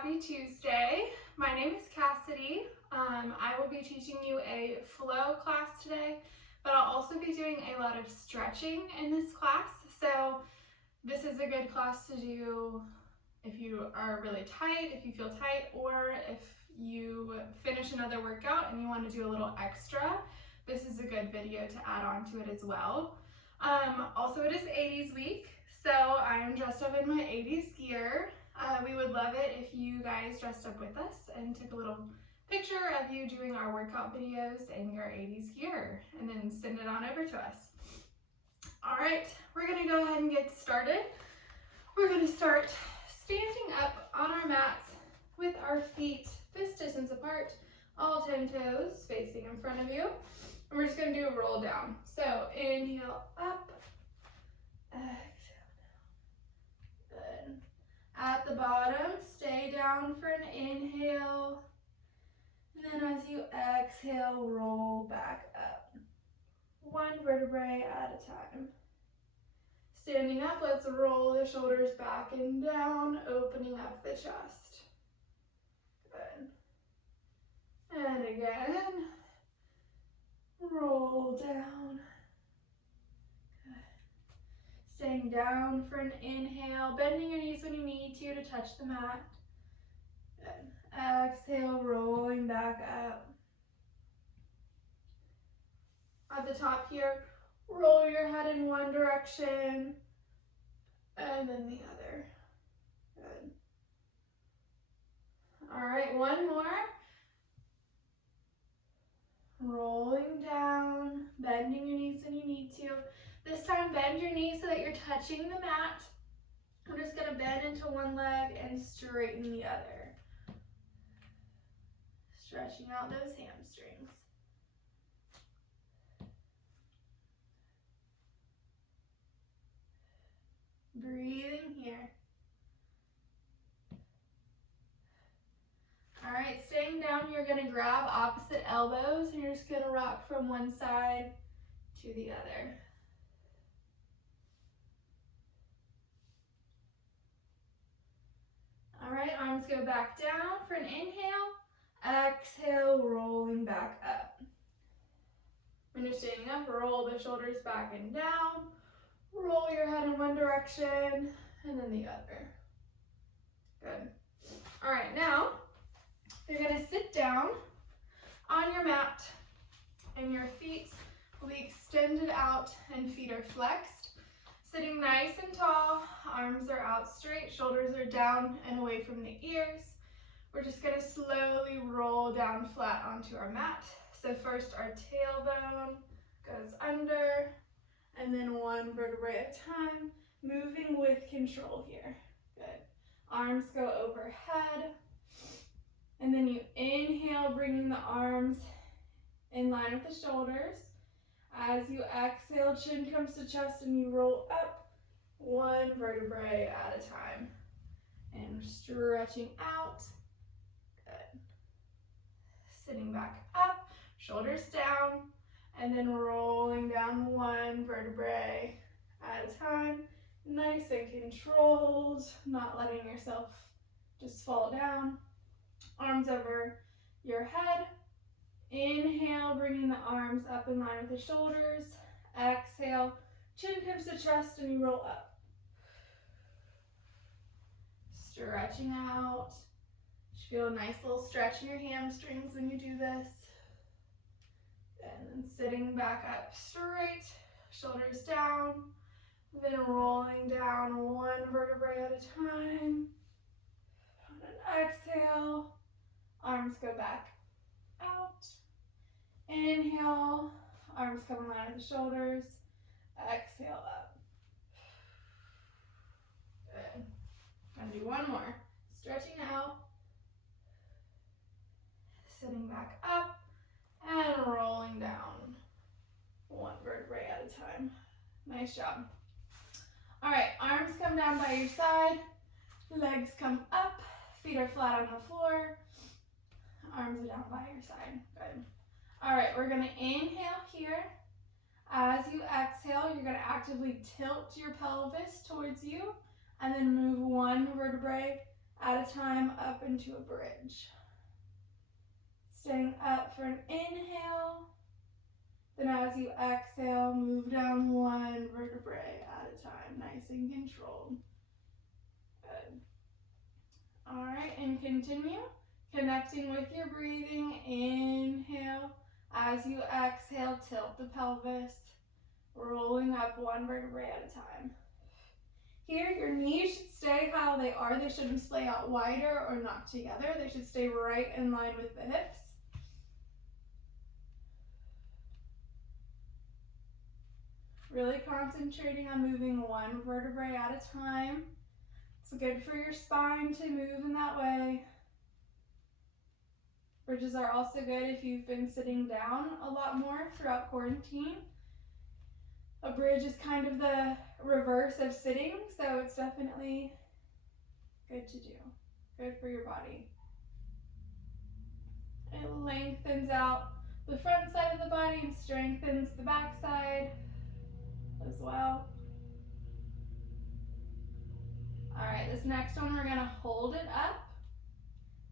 Happy Tuesday. My name is Cassidy. I will be teaching you a flow class today, but I'll also be doing a lot of stretching in this class. So this is a good class to do if you are really tight, if you feel tight, or if you finish another workout and you want to do a little extra. This is a good video to add on to it as well. Also, it is 80s week, so I am dressed up in my 80s gear. We would love it if you guys dressed up with us and took a little picture of you doing our workout videos in your 80s gear and then send it on over to us. All right, we're gonna go ahead and get started. We're gonna start standing up on our mats with our feet fist distance apart, all 10 toes facing in front of you. And we're just gonna do a roll down. So inhale up, exhale down. Good. At the bottom, stay down for an inhale. And then as you exhale, roll back up. One vertebrae at a time. Standing up, let's roll the shoulders back and down, opening up the chest. Good. And again. Roll down. Good. Staying down for an inhale, bending your knees when you need to touch the mat. Good. Exhale, rolling back up. At the top here, roll your head in one direction and then the other. Good. All right, one more. Rolling down, bending your knees when you need to. This time, bend your knees so that you're touching the mat. I'm just gonna bend into one leg and straighten the other. Stretching out those hamstrings. Breathing here. All right, staying down, you're gonna grab opposite elbows and you're just gonna rock from one side to the other. All right, arms go back down for an inhale. Exhale, rolling back up. When you're standing up, roll the shoulders back and down. Roll your head in one direction and then the other. Good. All right, now you're gonna sit down on your mat and your feet will be extended out and feet are flexed. Sitting nice and tall, arms are out straight, shoulders are down and away from the ears. We're just gonna slowly roll down flat onto our mat. So first our tailbone goes under, and then one vertebrae at a time, moving with control here. Good. Arms go overhead, and then you inhale, bringing the arms in line with the shoulders. As you exhale, chin comes to chest and you roll up one vertebrae at a time. And stretching out. Good. Sitting back up, shoulders down, and then rolling down one vertebrae at a time. Nice and controlled, not letting yourself just fall down. Arms over your head. Inhale, bringing the arms up in line with the shoulders. Exhale, chin comes to chest and you roll up. Stretching out. You feel a nice little stretch in your hamstrings when you do this. And then sitting back up straight, shoulders down. Then rolling down one vertebrae at a time. On an exhale, arms go back out. Inhale, arms come in line with the shoulders. Exhale up. Good. Gonna do one more. Stretching out. Sitting back up and rolling down. One vertebrae at a time. Nice job. All right, arms come down by your side. Legs come up. Feet are flat on the floor. Arms are down by your side. Good. All right, we're gonna inhale here. As you exhale, you're gonna actively tilt your pelvis towards you and then move one vertebrae at a time up into a bridge. Staying up for an inhale. Then as you exhale, move down one vertebrae at a time, nice and controlled. Good. All right, and continue connecting with your breathing. Inhale. As you exhale, tilt the pelvis, rolling up one vertebrae at a time. Here, your knees should stay how they are. They shouldn't splay out wider or knock together. They should stay right in line with the hips. Really concentrating on moving one vertebrae at a time. It's good for your spine to move in that way. Bridges are also good if you've been sitting down a lot more throughout quarantine. A bridge is kind of the reverse of sitting, so it's definitely good to do. Good for your body. It lengthens out the front side of the body and strengthens the back side as well. All right, this next one, we're gonna hold it up.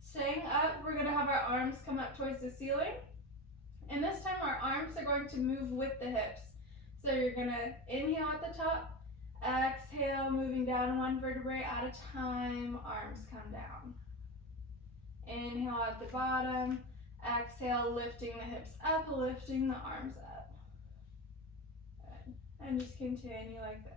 Staying up, we're gonna have our arms come up towards the ceiling. And this time our arms are going to move with the hips. So you're gonna inhale at the top, exhale, moving down one vertebrae at a time, arms come down. Inhale at the bottom, exhale, lifting the hips up, lifting the arms up. Good. And just continue like this.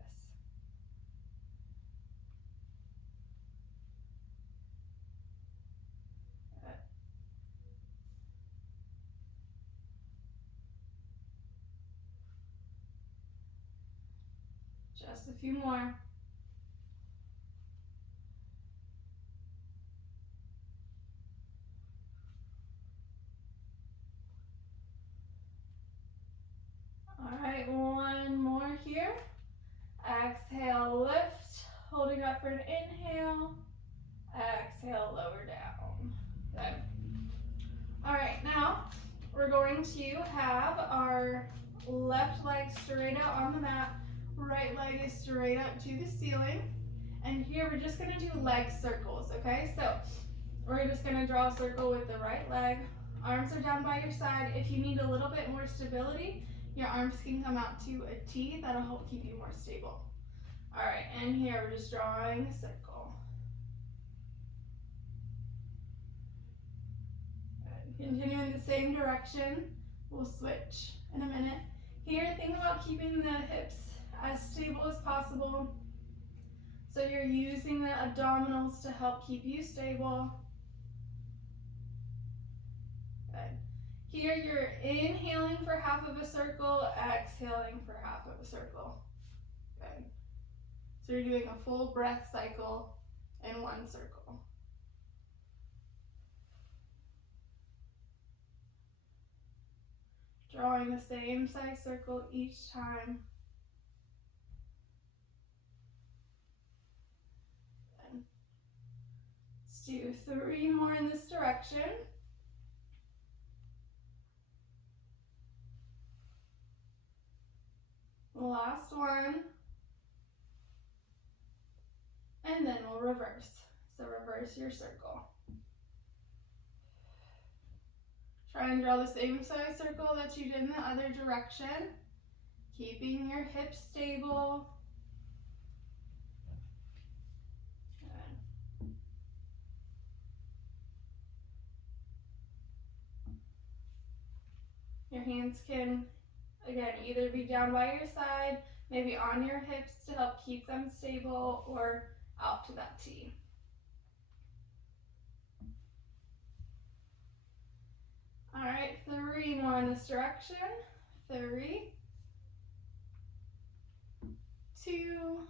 Just a few more. All right, one more here. Exhale, lift, holding up for an inhale. Exhale, lower down. Good. All right, now we're going to have our left leg straight out on the mat. Right leg is straight up to the ceiling. And here we're just gonna do leg circles, okay? So we're just gonna draw a circle with the right leg. Arms are down by your side. If you need a little bit more stability, your arms can come out to a T. That'll help keep you more stable. All right, and here we're just drawing a circle. Good. Continuing the same direction. We'll switch in a minute. Here, think about keeping the hips as stable as possible. So you're using the abdominals to help keep you stable. Good. Here you're inhaling for half of a circle, exhaling for half of a circle. Good. So you're doing a full breath cycle in one circle. Drawing the same size circle each time. Good. Let's do 3 more in this direction. Last one. And then we'll reverse. So reverse your circle. Try and draw the same size circle that you did in the other direction, keeping your hips stable. Good. Your hands can, again, either be down by your side, maybe on your hips to help keep them stable, or out to that T. All right, 3 more in this direction. 3, 2,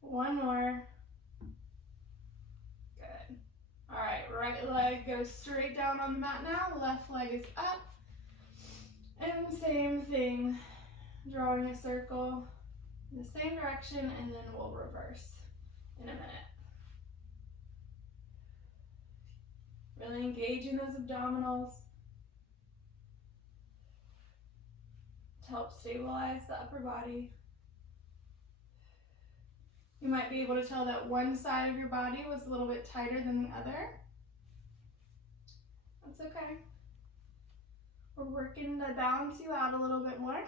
1 more. Good. All right, right leg goes straight down on the mat now. Left leg is up. And same thing, drawing a circle in the same direction, and then we'll reverse in a minute. Really engaging those abdominals to help stabilize the upper body. You might be able to tell that one side of your body was a little bit tighter than the other. That's okay. We're working to balance you out a little bit more.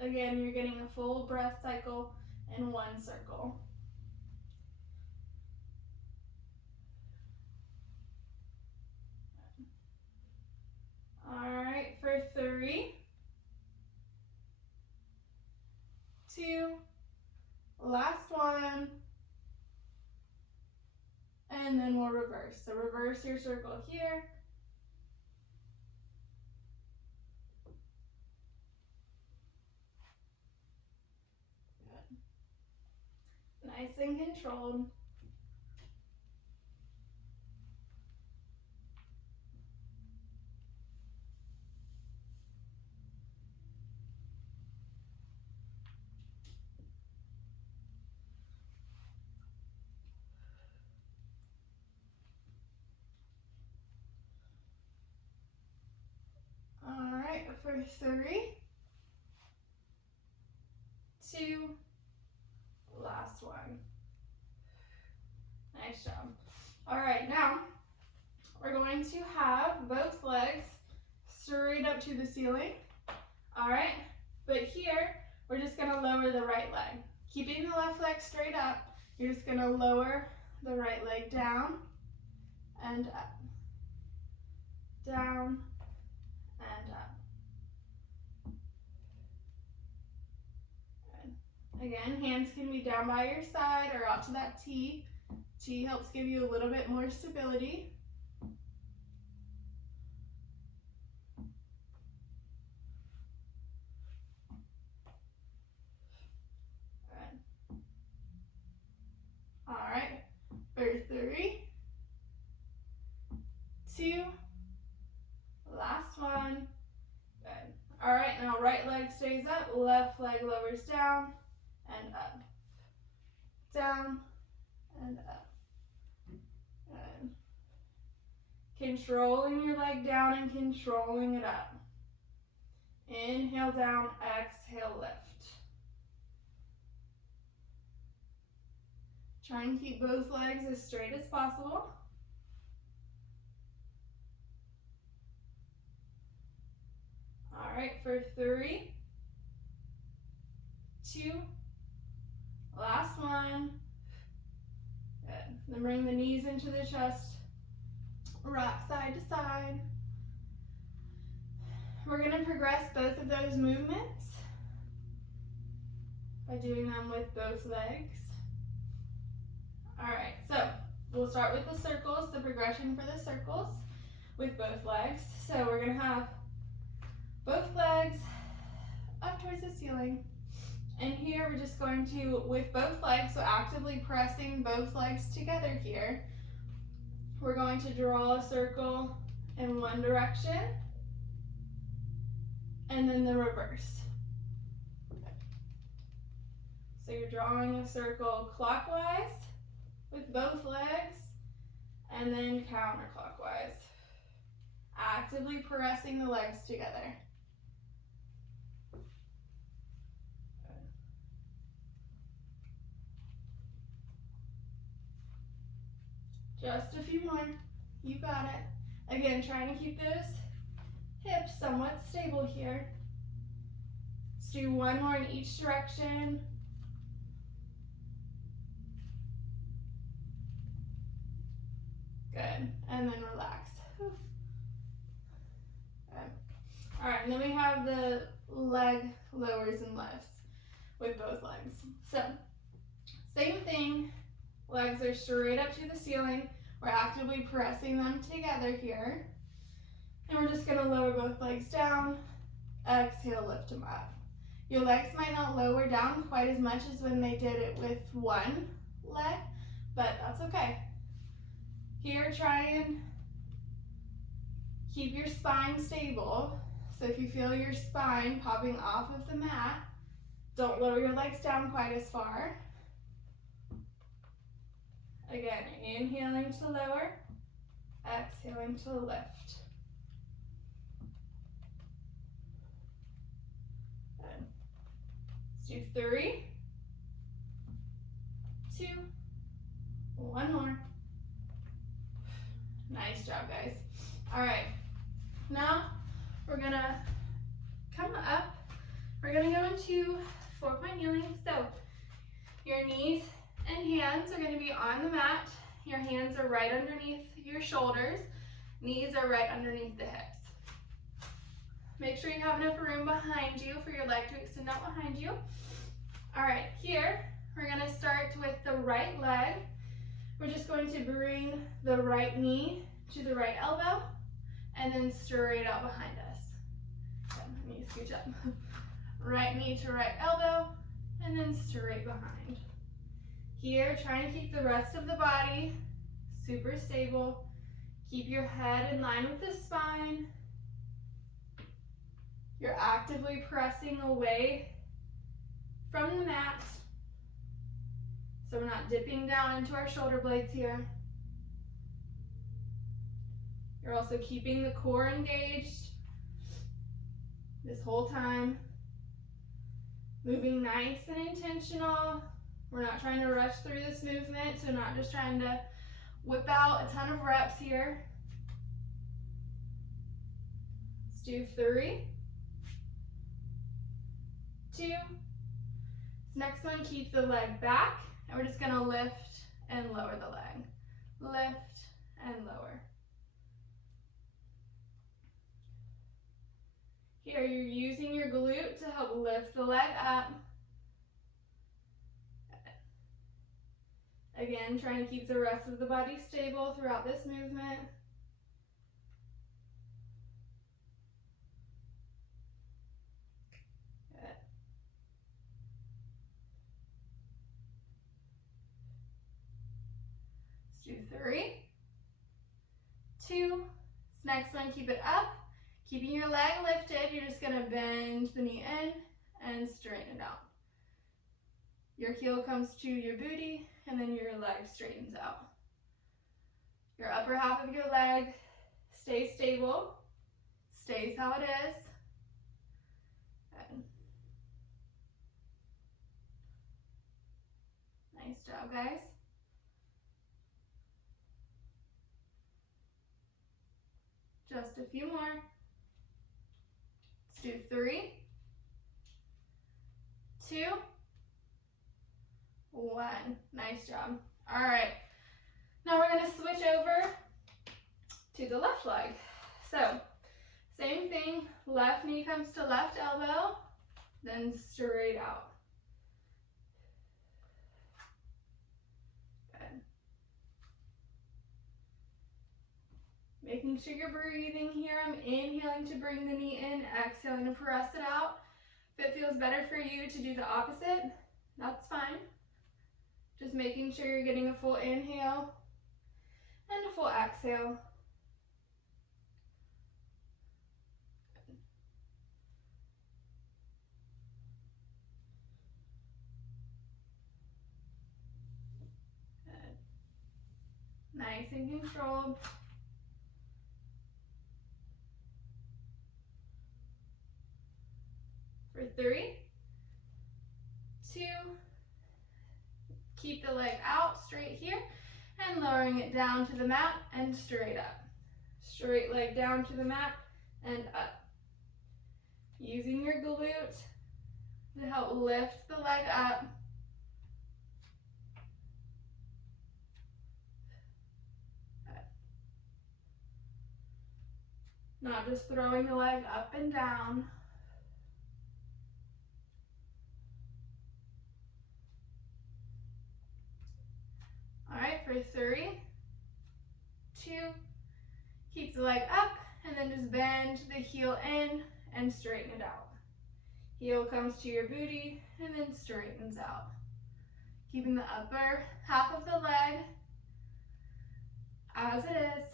Again, you're getting a full breath cycle in one circle. All right, for 3, 2, last one, and then we'll reverse. So reverse your circle here. Good. Nice and controlled. All right, for 3, 2, last one. Nice job. All right, now we're going to have both legs straight up to the ceiling. All right, but here we're just gonna lower the right leg. Keeping the left leg straight up, you're just gonna lower the right leg down and up, down and up. Good. Again, hands can be down by your side or out to that T. T helps give you a little bit more stability. Good. All right, for 3, 2, last one. Good. All right, now right leg stays up, left leg lowers down and up, down and up. Good. Controlling your leg down and controlling it up. Inhale down, exhale lift. Try and keep both legs as straight as possible. All right, for 3, 2, last one. Good. Then bring the knees into the chest, rock side to side. We're going to progress both of those movements by doing them with both legs. All right, so we'll start with the circles, the progression for the circles with both legs. So we're going to have both legs up towards the ceiling. And here we're just going to, with both legs, so actively pressing both legs together here, we're going to draw a circle in one direction and then the reverse. So you're drawing a circle clockwise with both legs and then counterclockwise, actively pressing the legs together. Just a few more. You got it. Again, trying to keep those hips somewhat stable here. Let's do one more in each direction. Good. And then relax. Good. All right, and then we have the leg lowers and lifts with both legs. So, same thing. Legs are straight up to the ceiling. We're actively pressing them together here. And we're just gonna lower both legs down. Exhale, lift them up. Your legs might not lower down quite as much as when they did it with one leg, but that's okay. Here, try and keep your spine stable. So if you feel your spine popping off of the mat, don't lower your legs down quite as far. Again, inhaling to lower, exhaling to lift. Let's do 3, 2, 1 more. Nice job, guys. All right, now we're gonna come up. We're gonna go into 4-point kneeling. So your knees and hands are gonna be on the mat. Your hands are right underneath your shoulders. Knees are right underneath the hips. Make sure you have enough room behind you for your leg to extend out behind you. All right, here, we're gonna start with the right leg. We're just going to bring the right knee to the right elbow and then straight out behind us. Let me scooch up. Right knee to right elbow and then straight behind. Here, try and keep the rest of the body super stable. Keep your head in line with the spine. You're actively pressing away from the mat, so we're not dipping down into our shoulder blades here. You're also keeping the core engaged this whole time. Moving nice and intentional. We're not trying to rush through this movement, so not just trying to whip out a ton of reps here. Let's do 3, 2. This next one, keep the leg back, and we're just gonna lift and lower the leg. Lift and lower. Here, you're using your glute to help lift the leg up. Again, trying to keep the rest of the body stable throughout this movement. Good. Let's do 3, 2. This next one, keep it up. Keeping your leg lifted, you're just gonna bend the knee in and straighten it out. Your heel comes to your booty, and then your leg straightens out. Your upper half of your leg stays stable, stays how it is. Good. Nice job, guys. Just a few more. Let's do 3, 2, 1. Nice job. All right, now we're gonna switch over to the left leg. So, same thing, left knee comes to left elbow, then straight out. Good. Making sure you're breathing here. I'm inhaling to bring the knee in, exhaling to press it out. If it feels better for you to do the opposite, that's fine. Just making sure you're getting a full inhale and a full exhale. Good. Nice and controlled. For 3, 2, keep the leg out straight here and lowering it down to the mat and straight up. Straight leg down to the mat and up. Using your glute to help lift the leg up. Not just throwing the leg up and down. All right, for 3, 2, keep the leg up and then just bend the heel in and straighten it out. Heel comes to your booty and then straightens out. Keeping the upper half of the leg as it is.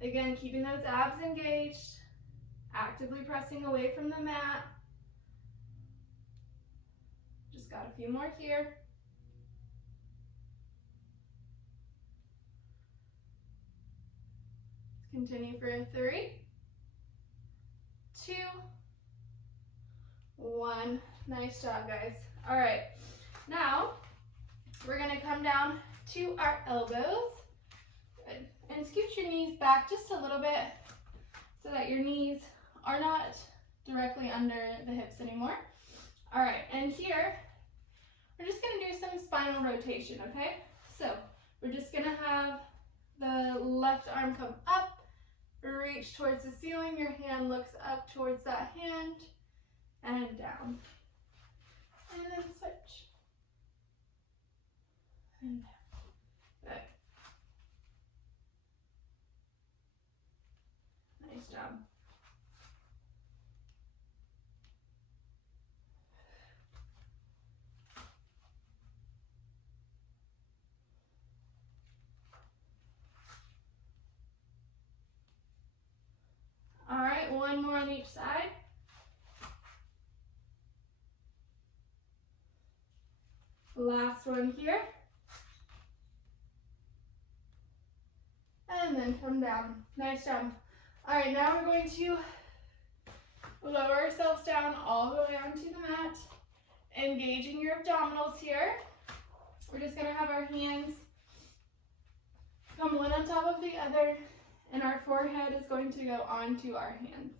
Again, keeping those abs engaged, actively pressing away from the mat. Just got a few more here. Continue for 3, 2, 1. Nice job, guys. All right, now we're gonna come down to our elbows. Good. And scoot your knees back just a little bit so that your knees are not directly under the hips anymore. All right, and here, we're just gonna do some spinal rotation, okay? So, we're just gonna have the left arm come up, reach towards the ceiling, your hand looks up towards that hand, and down. And then switch. And down. Good. Nice job. All right, one more on each side. Last one here. And then come down. Nice job. All right, now we're going to lower ourselves down all the way onto the mat, engaging your abdominals here. We're just gonna have our hands come one on top of the other, and our forehead is going to go onto our hands.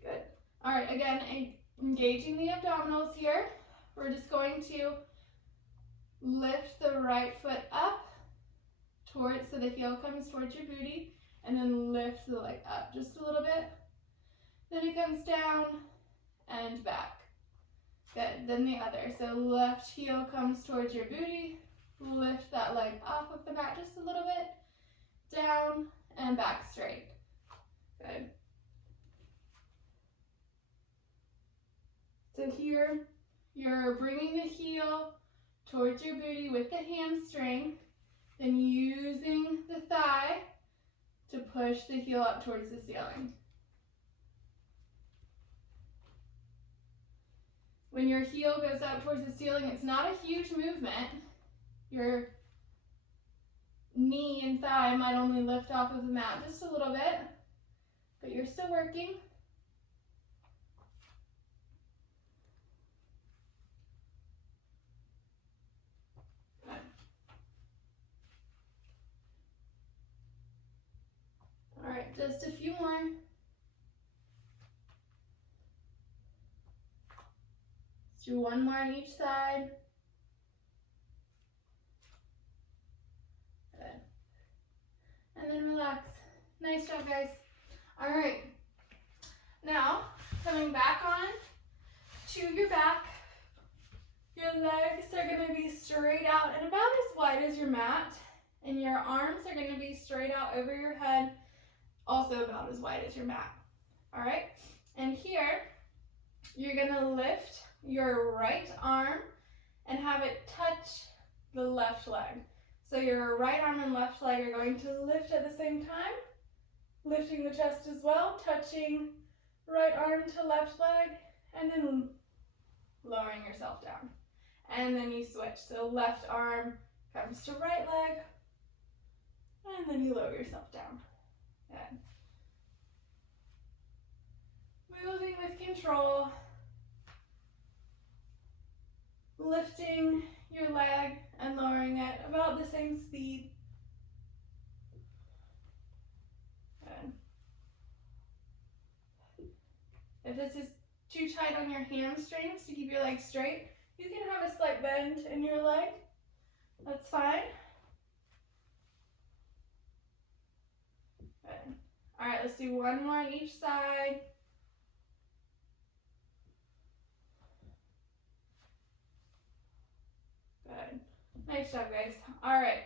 Good. All right, again, engaging the abdominals here. We're just going to lift the right foot up towards, so the heel comes towards your booty, and then lift the leg up just a little bit. Then it comes down and back. Good, then the other. So left heel comes towards your booty, lift that leg off of the mat just a little bit, down and back straight. Good. So here, you're bringing the heel towards your booty with the hamstring, then using the thigh to push the heel up towards the ceiling. When your heel goes up towards the ceiling, it's not a huge movement. Your knee and thigh might only lift off of the mat just a little bit, but you're still working. Good. All right, just a few more. Let's do one more on each side. Good. And then relax. Nice job, guys. All right. Now, coming back on to your back. Your legs are going to be straight out and about as wide as your mat. And your arms are going to be straight out over your head, also about as wide as your mat. All right. And here, you're going to lift your right arm and have it touch the left leg. So your right arm and left leg are going to lift at the same time, lifting the chest as well, touching right arm to left leg, and then lowering yourself down. And then you switch. So left arm comes to right leg, and then you lower yourself down. Good. Moving with control. Lifting your leg and lowering it about the same speed. Good. If this is too tight on your hamstrings to keep your leg straight, you can have a slight bend in your leg. That's fine. Good. All right, let's do one more on each side. Good. Nice job, guys. All right.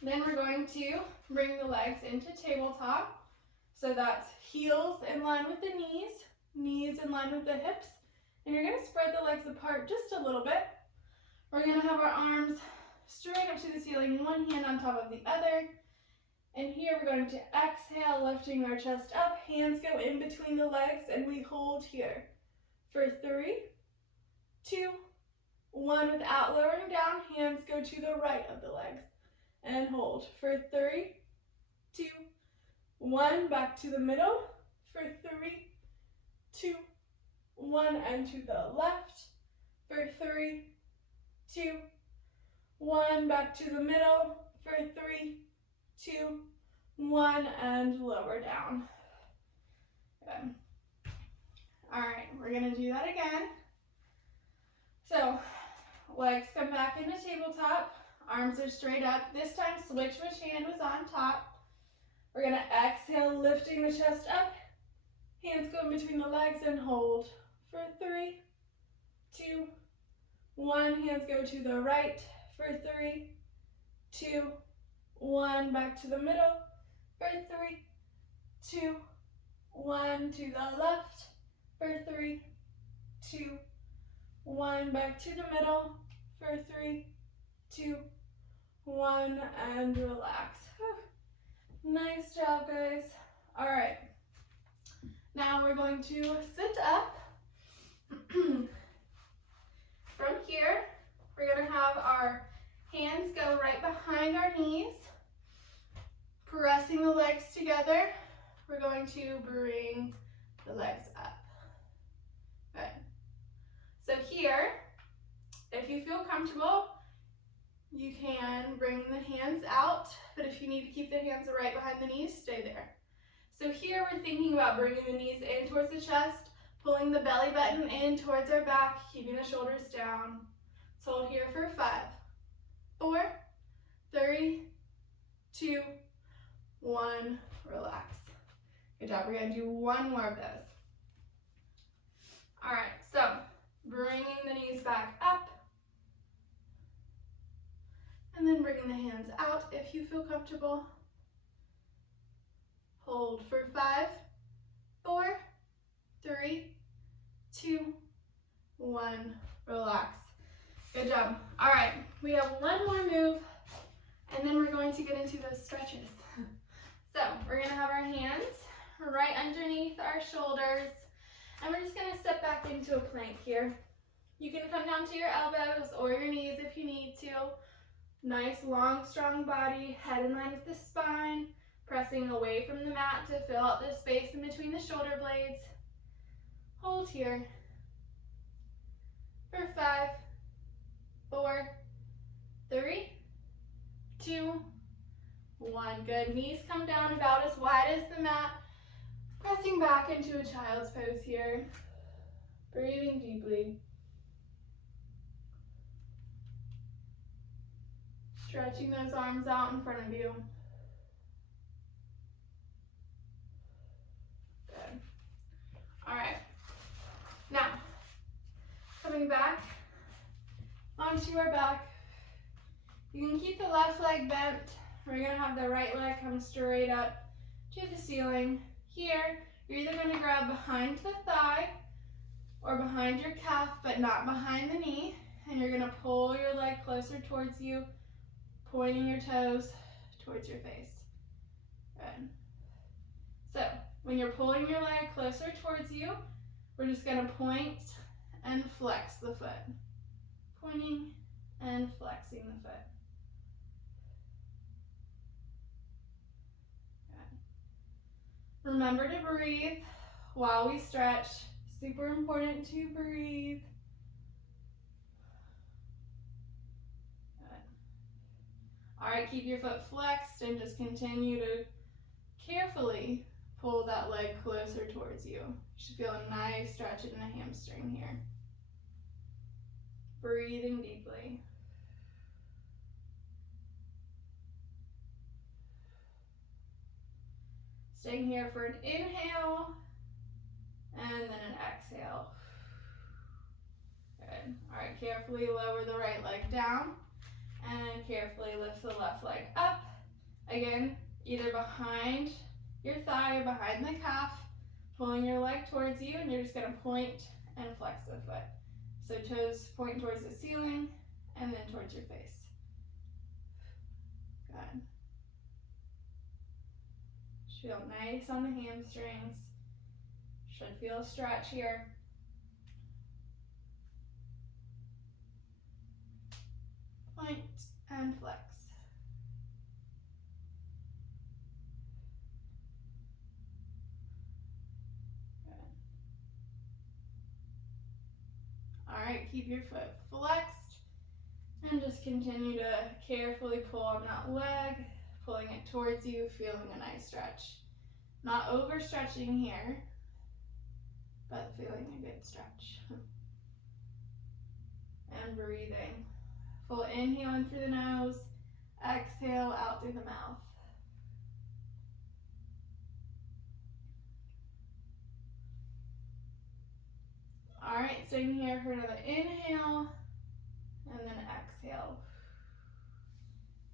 Then we're going to bring the legs into tabletop. So that's heels in line with the knees in line with the hips. And you're going to spread the legs apart just a little bit. We're going to have our arms straight up to the ceiling, one hand on top of the other. And here we're going to exhale, lifting our chest up. Hands go in between the legs, and we hold here for 3, 2, 1. Without lowering down, hands go to the right of the legs. And hold for 3, 2, 1. Back to the middle for 3, 2, 1, and to the left for 3, 2, 1, back to the middle for 3, 2, 1, and lower down. Good. All right, we're gonna do that again. So legs come back into tabletop, arms are straight up. This time switch which hand was on top. We're gonna exhale, lifting the chest up. Hands go in between the legs and hold for 3, 2, 1. Hands go to the right for 3, 2, 1. Back to the middle for 3, 2, 1. To the left for 3, 2, 1. Back to the middle for 3, 2, 1, and relax. Whew. Nice job, guys. All right. Now we're going to sit up. From here, we're going to have our hands go right behind our knees, pressing the legs together. We're going to bring the legs up. Good. So here, if you feel comfortable, you can bring the hands out, but if you need to keep the hands right behind the knees, stay there. So here we're thinking about bringing the knees in towards the chest, pulling the belly button in towards our back, keeping the shoulders down. So hold here for 5, 4, 3, 2, 1, relax. Good job, we're gonna do one more of those. All right, so bringing the knees back up, and then bringing the hands out if you feel comfortable. Hold for 5, 4, 3, 2, 1, relax. Good job. All right, we have one more move, and then we're going to get into those stretches. So we're gonna have our hands right underneath our shoulders, and we're just gonna step back into a plank here. You can come down to your elbows or your knees if you need to. Nice, long, strong body, head in line with the spine, pressing away from the mat to fill out the space in between the shoulder blades. Hold here for 5, 4, 3, 2, 1. Good. Knees come down about as wide as the mat. Pressing back into a child's pose here. Breathing deeply. Stretching those arms out in front of you. Good. All right. Now, coming back onto our back. You can keep the left leg bent. We're going to have the right leg come straight up to the ceiling. Here, you're either going to grab behind the thigh or behind your calf, but not behind the knee. And you're going to pull your leg closer towards you, pointing your toes towards your face. Good. So, when you're pulling your leg closer towards you, we're just going to point and flex the foot. Pointing and flexing the foot. Good. Remember to breathe while we stretch. Super important to breathe. Good. All right, keep your foot flexed and just continue to carefully pull that leg closer towards you. You should feel a nice stretch in the hamstring here. Breathing deeply. Staying here for an inhale and then an exhale. Good. All right, carefully lower the right leg down and carefully lift the left leg up. Again, either behind your thigh or behind the calf, pulling your leg towards you, and you're just gonna point and flex the foot. So toes point towards the ceiling and then towards your face. Good. Should feel nice on the hamstrings. Should feel a stretch here. Point and flex. Good. keep your foot flexed and just continue to carefully pull on that leg, pulling it towards you, feeling a nice stretch. Not overstretching here, but feeling a good stretch. And breathing. Full inhale in through the nose, exhale out through the mouth. All right, staying here for another inhale, and then exhale.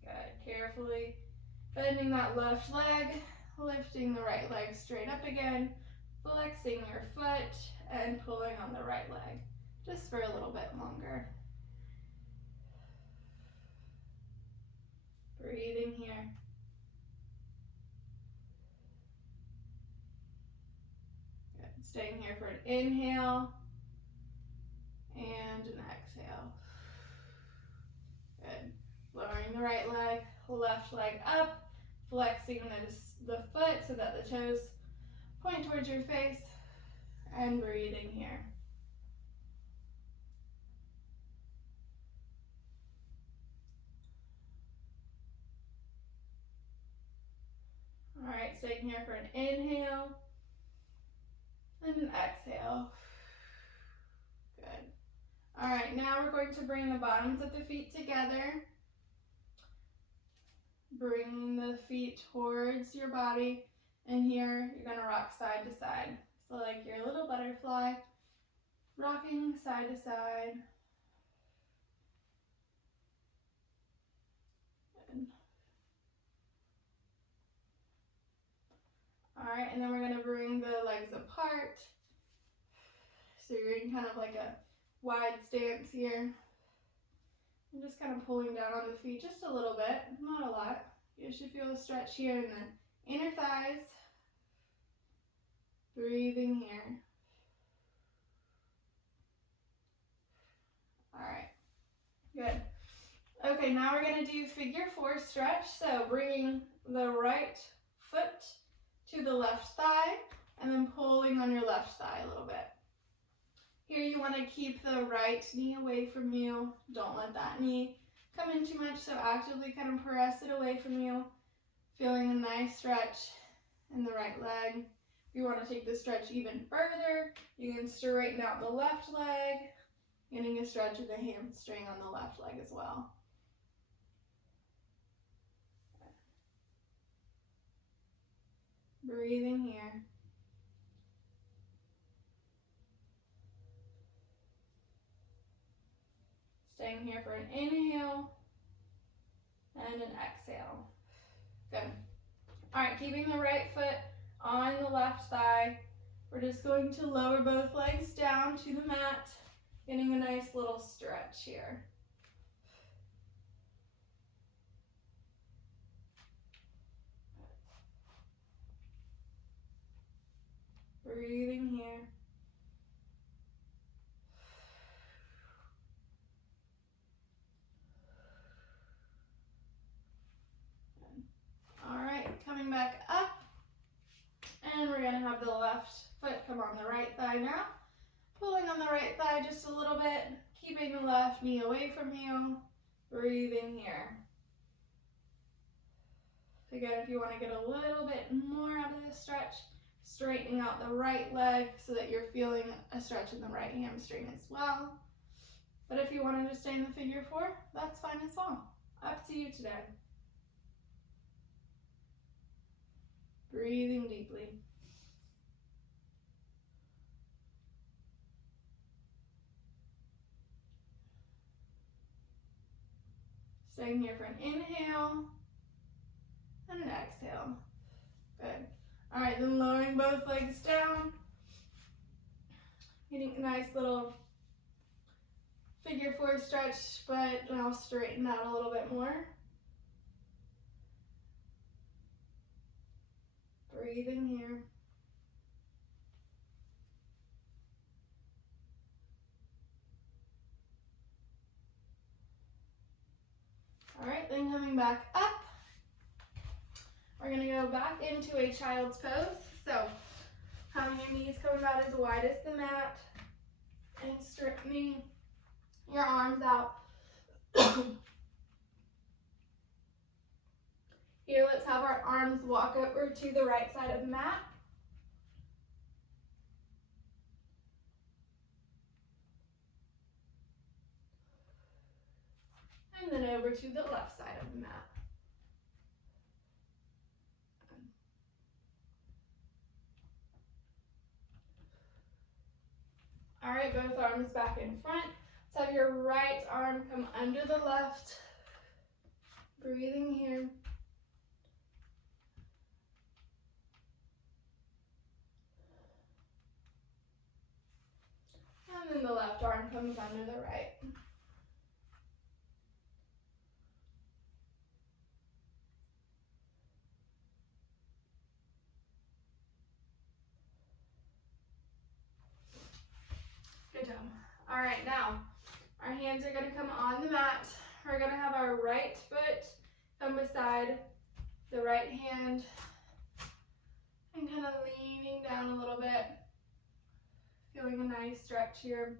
Good, carefully bending that left leg, lifting the right leg straight up again, flexing your foot, and pulling on the right leg, just for a little bit longer. Breathing here. Good, staying here for an inhale, and an exhale. Good. Lowering the right leg, left leg up, flexing the foot so that the toes point towards your face, and breathing here. All right, staying here for an inhale, and an exhale. Good. All right, now we're going to bring the bottoms of the feet together. Bringing the feet towards your body, and here you're going to rock side to side. So like your little butterfly, rocking side to side. Good. All right, and then we're going to bring the legs apart. So you're in kind of like a wide stance here. And just kind of pulling down on the feet just a little bit, not a lot. You should feel a stretch here in the inner thighs. Breathing here. All right, good. Okay, now we're going to do figure four stretch. So bringing the right foot to the left thigh and then pulling on your left thigh a little bit. Here you want to keep the right knee away from you. Don't let that knee come in too much, so actively kind of press it away from you. Feeling a nice stretch in the right leg. If you want to take the stretch even further, you can straighten out the left leg, getting a stretch of the hamstring on the left leg as well. Breathing here. Staying here for an inhale and an exhale. Good. All right, keeping the right foot on the left thigh. We're just going to lower both legs down to the mat, getting a nice little stretch here. Breathing here. All right, coming back up, and we're gonna have the left foot come on the right thigh now. Pulling on the right thigh just a little bit, keeping the left knee away from you. Breathing here. Again, if you want to get a little bit more out of this stretch, straightening out the right leg so that you're feeling a stretch in the right hamstring as well. But if you want to just stay in the figure four, that's fine as well. Up to you today. Breathing deeply. Staying here for an inhale and an exhale. Good. All right, then lowering both legs down. Getting a nice little figure four stretch, but now straighten out a little bit more. Breathing here. All right, then coming back up, we're gonna go back into a child's pose. So having your knees come about as wide as the mat and straightening your arms out. Here, let's have our arms walk over to the right side of the mat. And then over to the left side of the mat. All right, both arms back in front. Let's have your right arm come under the left. Breathing here. And then the left arm comes under the right. Good job. All right, now our hands are going to come on the mat. We're going to have our right foot come beside the right hand and kind of leaning down a little bit. Feeling a nice stretch here.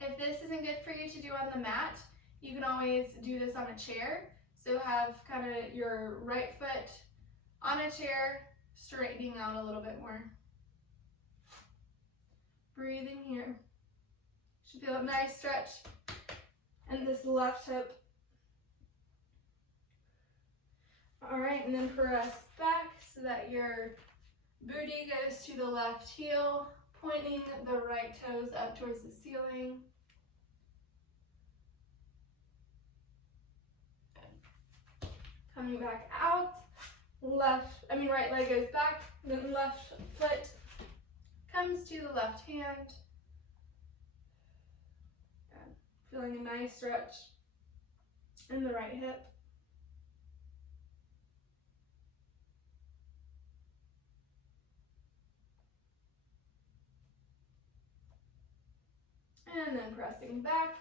If this isn't good for you to do on the mat, you can always do this on a chair. So have kind of your right foot on a chair, straightening out a little bit more. Breathing here. Should feel a nice stretch in this left hip. All right, and then press back so that your booty goes to the left heel, pointing the right toes up towards the ceiling. Coming back out, right leg goes back, then left foot comes to the left hand. Good. Feeling a nice stretch in the right hip. And then pressing back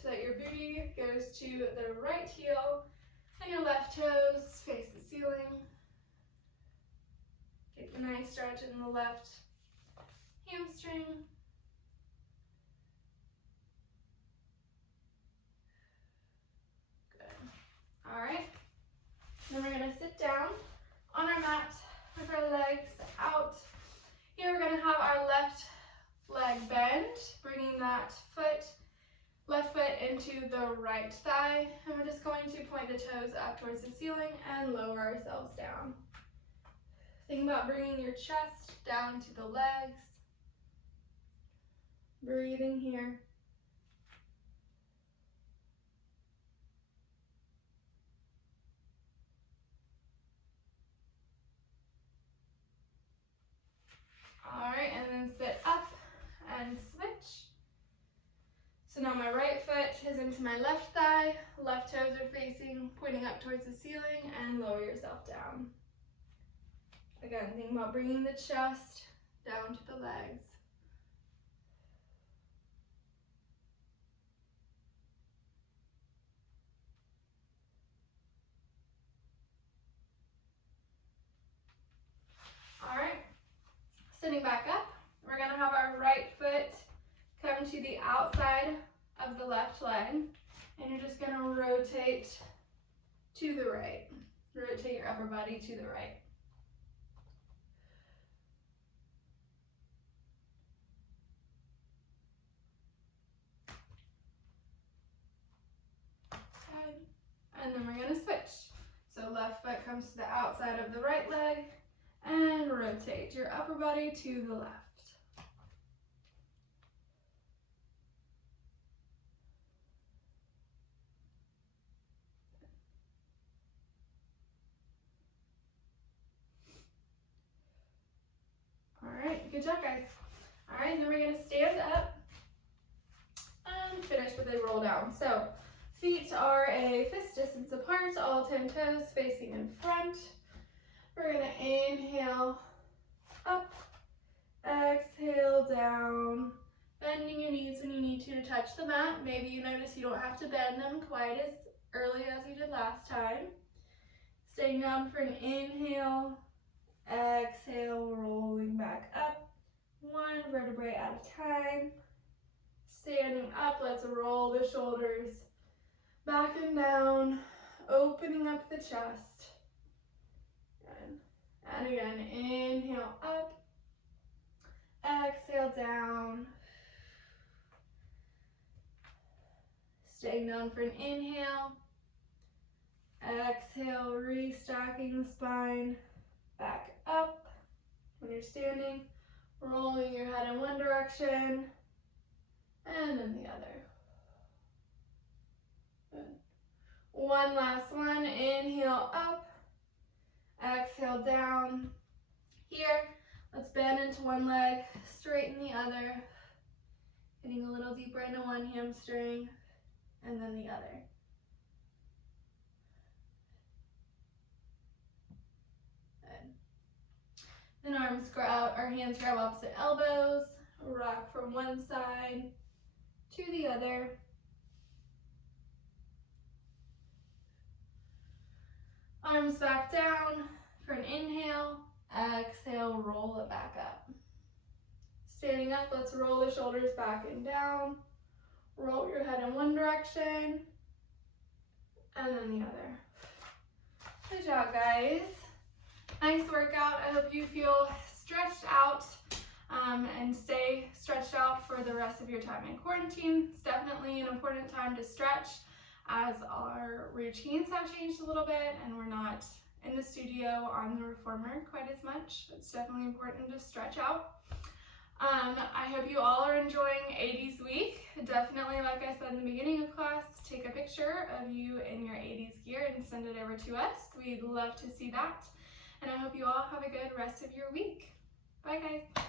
so that your booty goes to the right heel and your left toes face the ceiling. Take a nice stretch in the left hamstring. Good. All right. Then we're going to sit down on our mat with our legs out. Here we're going to have our left leg bend, bringing that left foot into the right thigh, and we're just going to point the toes up towards the ceiling and lower ourselves down. Think about bringing your chest down to the legs. Breathing here. All right, and then sit up and switch. So now my right foot is into my left thigh, left toes are facing, pointing up towards the ceiling, and lower yourself down. Again, think about bringing the chest down to the legs. All right, sitting back up, we're gonna have our right foot come to the outside of the left leg, and you're just gonna rotate to the right. Rotate your upper body to the right. And then we're gonna switch. So left foot comes to the outside of the right leg, and rotate your upper body to the left. Alright, good job guys. Alright, then we're gonna stand up and finish with a roll down. So feet are a fist distance apart, all 10 toes facing in front. We're gonna inhale up, exhale down, bending your knees when you need to touch the mat. Maybe you notice you don't have to bend them quite as early as you did last time. Staying down for an inhale, exhale, rolling back up, one vertebrae at a time. Standing up, let's roll the shoulders back and down, opening up the chest. Good. And again, inhale up, exhale down. Staying down for an inhale. Exhale, restacking the spine, back up. When you're standing, rolling your head in one direction and then the other. Good. One last one, inhale up, exhale down. Here, let's bend into one leg, straighten the other, getting a little deeper into one hamstring and then the other. Then hands grab opposite elbows, rock from one side to the other. Arms back down for an inhale, exhale, roll it back up. Standing up, let's roll the shoulders back and down. Roll your head in one direction and then the other. Good job, guys. Nice workout. I hope you feel stretched out and stay stretched out for the rest of your time in quarantine. It's definitely an important time to stretch as our routines have changed a little bit and we're not in the studio on the reformer quite as much. It's definitely important to stretch out. I hope you all are enjoying 80s week. Definitely, like I said in the beginning of class, take a picture of you in your 80s gear and send it over to us. We'd love to see that. And I hope you all have a good rest of your week. Bye, guys.